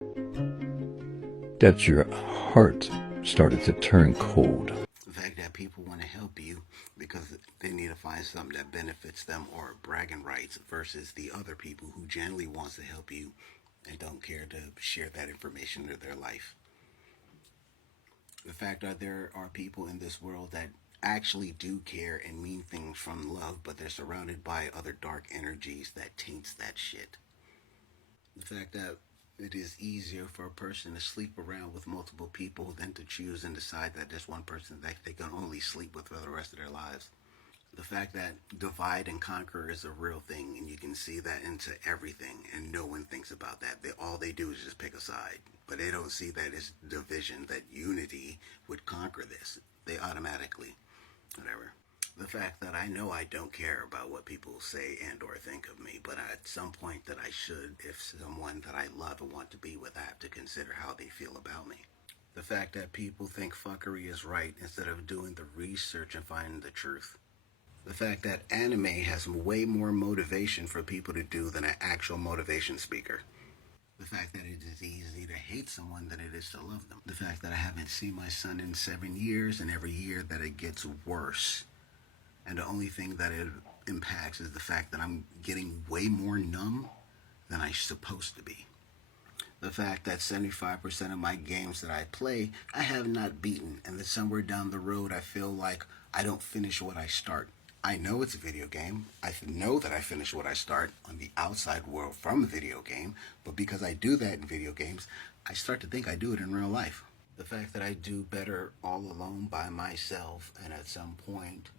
that your heart started to turn cold. The fact that people want to help you because they need to find something that benefits them or bragging rights versus the other people who genuinely wants to help you and don't care to share that information or their life. The fact that there are people in this world that actually do care and mean things from love, but they're surrounded by other dark energies that taints that shit. The fact that it is easier for a person to sleep around with multiple people than to choose and decide that there's one person that they can only sleep with for the rest of their lives. The fact that divide and conquer is a real thing, and you can see that into everything, and no one thinks about that. All they do is just pick a side, but they don't see that as division, that unity would conquer this. They automatically, whatever. The fact that I know I don't care about what people say and or think of me, but at some point that I should, if someone that I love and want to be with, I have to consider how they feel about me. The fact that people think fuckery is right instead of doing the research and finding the truth. The fact that anime has way more motivation for people to do than an actual motivation speaker. The fact that it is easy to hate someone than it is to love them. The fact that I haven't seen my son in 7 years, and every year that it gets worse. And the only thing that it impacts is the fact that I'm getting way more numb than I'm supposed to be. The fact that 75% of my games that I play, I have not beaten, and that somewhere down the road I feel like I don't finish what I start. I know it's a video game. I know that I finish what I start on the outside world from a video game, but because I do that in video games, I start to think I do it in real life. The fact that I do better all alone by myself, and at some point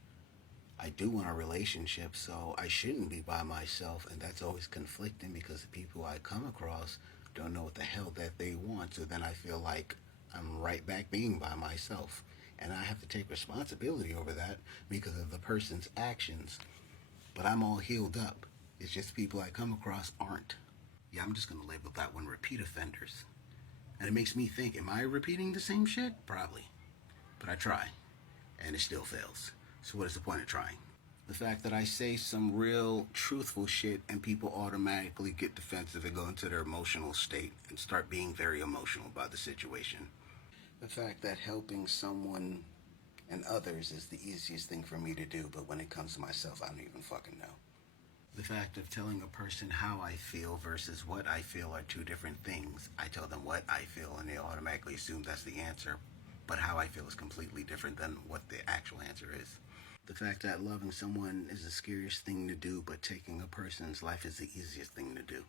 I do want a relationship, so I shouldn't be by myself, and that's always conflicting because the people I come across don't know what the hell that they want, so then I feel like I'm right back being by myself. And I have to take responsibility over that because of the person's actions. But I'm all healed up. It's just people I come across aren't. Yeah, I'm just going to label that one repeat offenders. And it makes me think, am I repeating the same shit? Probably. But I try, and it still fails. So what is the point of trying? The fact that I say some real truthful shit and people automatically get defensive and go into their emotional state and start being very emotional about the situation. The fact that helping someone and others is the easiest thing for me to do, but when it comes to myself, I don't even fucking know. The fact of telling a person how I feel versus what I feel are two different things. I tell them what I feel and they automatically assume that's the answer, but how I feel is completely different than what the actual answer is. The fact that loving someone is the scariest thing to do, but taking a person's life is the easiest thing to do.